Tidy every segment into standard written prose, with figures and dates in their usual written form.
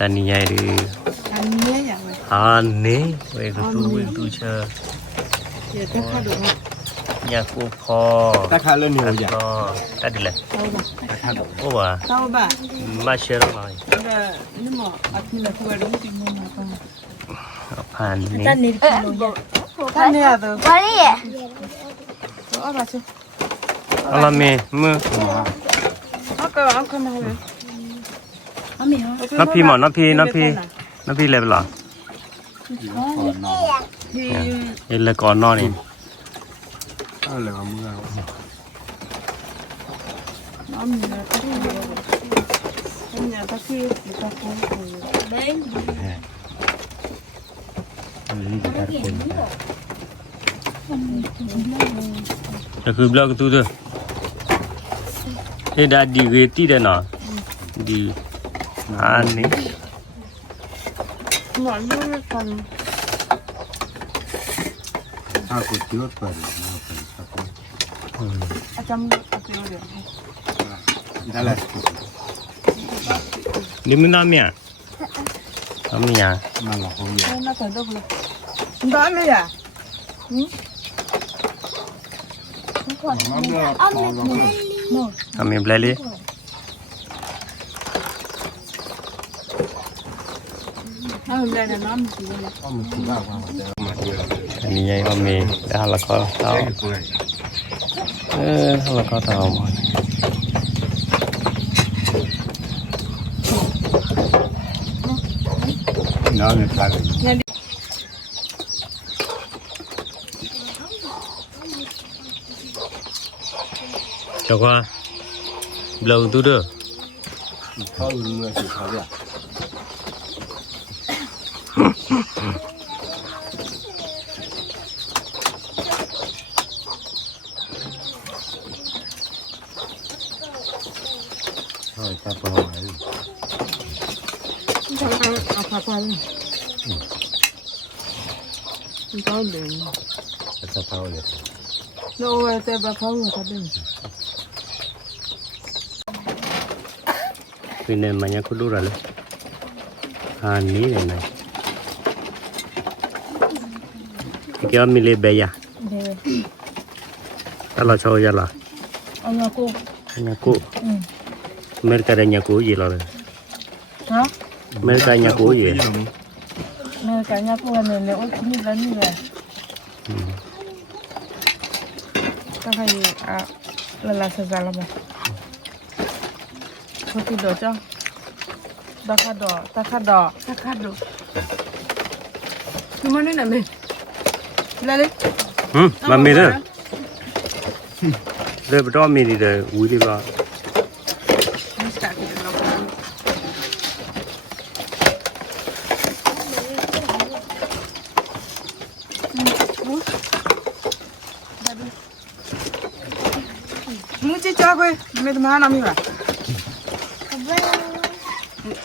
ตอนนี้ใหญ่ดื้ออันนี้อย่างไรอันนี้เวกตูเชอร์เดี๋ยวจะข้าดูนะอยากกูพอตาคาเล่นเหนียวอย่างก็ตัดดิเลยตาคาโอ้ว่ะเต้าบ่ามาเชื่อหน่อยนี่หมออัดนี่ละตัวรู้จริงมั้ยผ่านนี่ท่านนี่กิโลท่านเนี่ยตัววันนี้เอาไปสิเอาละมือเอาก็เอาขึ้นมาเลยน้ำพีหมอน้ำพีเลยเหรอเอ็นเลยก่อนนอนนี่อะไรวะมึงเอาน้ำมีนะตะกี้เนี่ยตะกี้ตะกี้เด้งจะคือเบลก็ตู้เด้อเอ็ดาดีเวทีเด้อเนาะดีอันนี้หมอนดูกันกูเที่ยวไปอาจารย์เอาไปเดี๋ยวได้เลยนี่มันน้ำเนี่ยน้ำเนี่ยมาหลอกเขาอยู่น่าจะดูเลยได้ไหมอ่ะทำยังไงเลยน้ำเลยนะน้ำสีเลยอันนี้ยังมีได้แล้วก็เท้าแล้วก็เท้าน้ำนี่ปลาเลยเจ้าว่าเบลตู้เด้อเขาเมื่อสิเขาเนี่ยใช่ครับผมเอาผักไปเต้าเด่นจะเท่าเลยโน้แต่แบบเขาอยู่กับเด่นเป็นมันยังคุดูอะไรอันนี้เลยนะที่เขามีเลเบียถ้าเราชอบยังล่ะnyaku mereka ada nyaku aja lah hah mereka nyaku aja mereka nyaku kan nenek oh ini lah ni lah kayak lelah sesalah mah kau tidur cah takado gimana ni nak lali mami dah dah betul mami dah wujud bah muncul cabai, macam mana ni lah?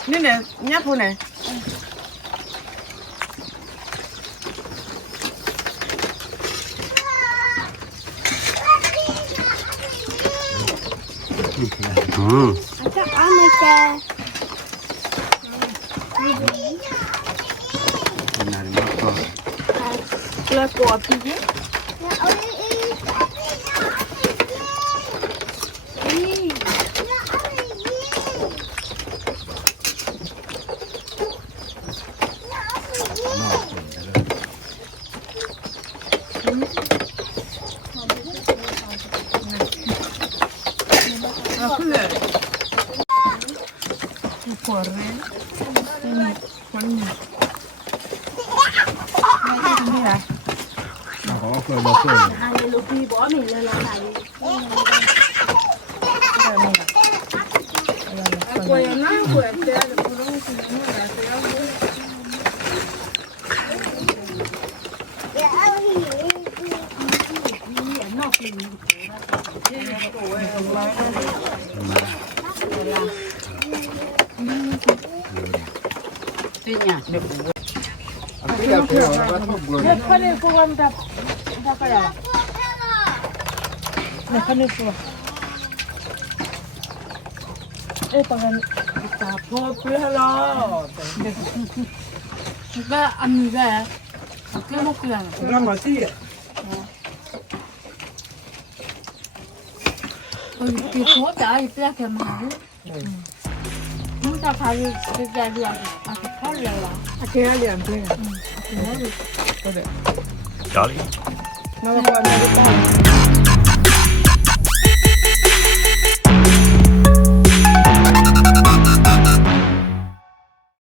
Ni ni, nyapu ni. Macam apa sih? Kalau kopi je. Aku le. Corre. Ini mana? Ini ya. Oh, betul. Ada lebih bawa ni lah lagi. Aku yang nak aku ada kurang sini ada saya. 내 칸에 그거 다 바꿔라. 내 칸에 그거. 오빠가 다 버프해라. 그러니까 안 이게 어떻게 먹으려나? 그런 거지. 그 그것도 아예 빼앗겨 먹어. 혼자 가서 그게 아니라 아주 털려라. 계란이 안 돼. 그래. Jolly. 나가 봐.